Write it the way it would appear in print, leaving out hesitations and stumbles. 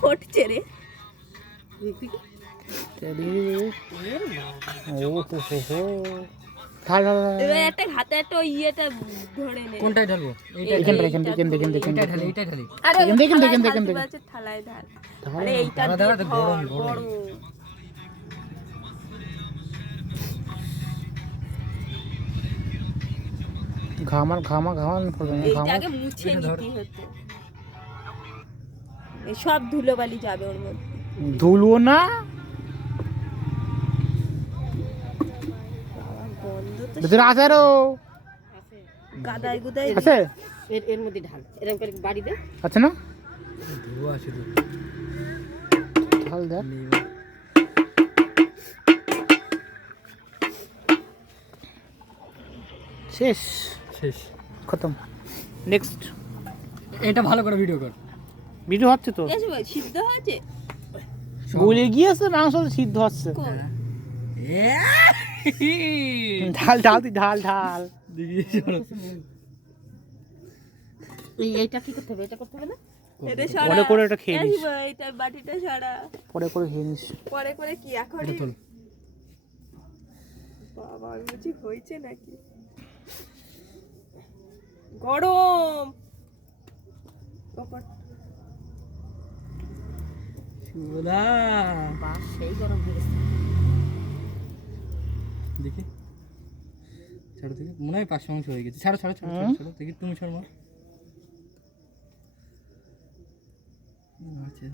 ফটছে রে। এবার একটা হাতে একটা ইয়েটা ধরে নে। কোনটায় ঢালবো? এইটা ঢালি। আরে থালায় ঢাল। আরে এইটা গরম গরম। ঘামা পড়বে না। এইটাকে মুছে নিতে হতো। এই সব ধুলোবালি যাবে ওর মধ্যে। ধুলবো না। গন্ধ তো ভিতরে আছে আরো গাদায় গুদায় আছে। এর মধ্যে ঢাল। এরকম করে বাড়ি দে। আছে না? ধোয়া আছে তো। ঢাল দেখ। শেষ খতম। নেক্সট। এটা ভালো করে ভিডিও কর। ভিডিও হচ্ছে তো। এসে ভাই সিদ্ধ হয়েছে। গলে গিয়েছে মাংস সিদ্ধ হচ্ছে। কোন? ঢাল ঢাল। এইটা কি করতে হবে? এটা করতে হবে না? এটা সরা। পরে করে এটা খেয়ে নিস। এটা বাটিটা সরা। পরে করে খেয়ে নিস। পরে করে কি এখন? বাবা বুঝি হয়েছে নাকি? গরম। সুদা বাস সেই গরম হয়ে গেছে। দেখি ছাড়ো দেখি, মনে হয় 5 মাংস হয়ে গেছে। ছাড়ো দেখি, তুমি ছাড়ো মা। আচ্ছা